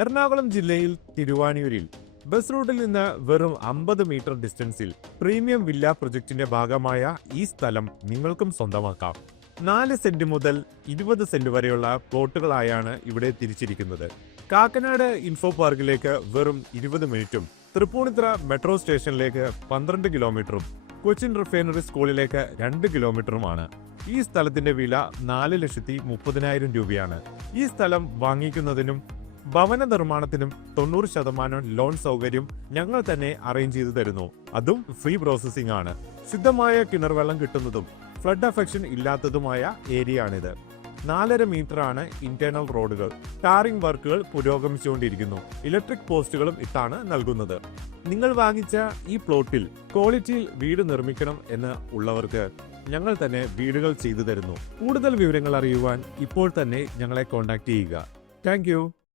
എറണാകുളം ജില്ലയിൽ തിരുവാണിയൂരിൽ ബസ് റൂട്ടിൽ നിന്ന് വെറും 50 മീറ്റർ ഡിസ്റ്റൻസിൽ പ്രീമിയം വില്ല പ്രൊജക്ടിന്റെ ഭാഗമായ ഈ സ്ഥലം നിങ്ങൾക്കും സ്വന്തമാക്കാം. 4 സെന്റ് മുതൽ 20 സെന്റ് വരെയുള്ള പ്ലോട്ടുകളായാണ് ഇവിടെ തിരിച്ചിരിക്കുന്നത്. കാക്കനാട് ഇൻഫോ പാർക്കിലേക്ക് വെറും 20 മിനിറ്റും തൃപ്പൂണിത്തുറ മെട്രോ സ്റ്റേഷനിലേക്ക് 12 കിലോമീറ്ററും കൊച്ചിൻ റിഫൈനറി സ്കൂളിലേക്ക് 2 കിലോമീറ്ററുമാണ്. ഈ സ്ഥലത്തിന്റെ വില 4,30,000 രൂപയാണ്. ഈ സ്ഥലം വാങ്ങിക്കുന്നതിനും ഭവന നിർമ്മാണത്തിനും 90% ലോൺ സൗകര്യം ഞങ്ങൾ തന്നെ അറേഞ്ച് ചെയ്തു തരുന്നു. അതും ഫ്രീ പ്രോസസിംഗ് ആണ്. ശുദ്ധമായ കിണർ വെള്ളം കിട്ടുന്നതും ഫ്ലഡ് അഫക്ഷൻ ഇല്ലാത്തതുമായ ഏരിയ ആണിത്. 4.5 മീറ്റർ ആണ് ഇന്റേണൽ റോഡുകൾ. ടാറിംഗ് വർക്കുകൾ പുരോഗമിച്ചുകൊണ്ടിരിക്കുന്നു. ഇലക്ട്രിക് പോസ്റ്റുകളും ഇട്ടാണ് നൽകുന്നത്. നിങ്ങൾ വാങ്ങിച്ച ഈ പ്ലോട്ടിൽ ക്വാളിറ്റിയിൽ വീട് നിർമ്മിക്കണം എന്ന് ഉള്ളവർക്ക് ഞങ്ങൾ തന്നെ വീടുകൾ ചെയ്തു തരുന്നു. കൂടുതൽ വിവരങ്ങൾ അറിയുവാൻ ഇപ്പോൾ തന്നെ ഞങ്ങളെ കോൺടാക്ട് ചെയ്യുക. താങ്ക്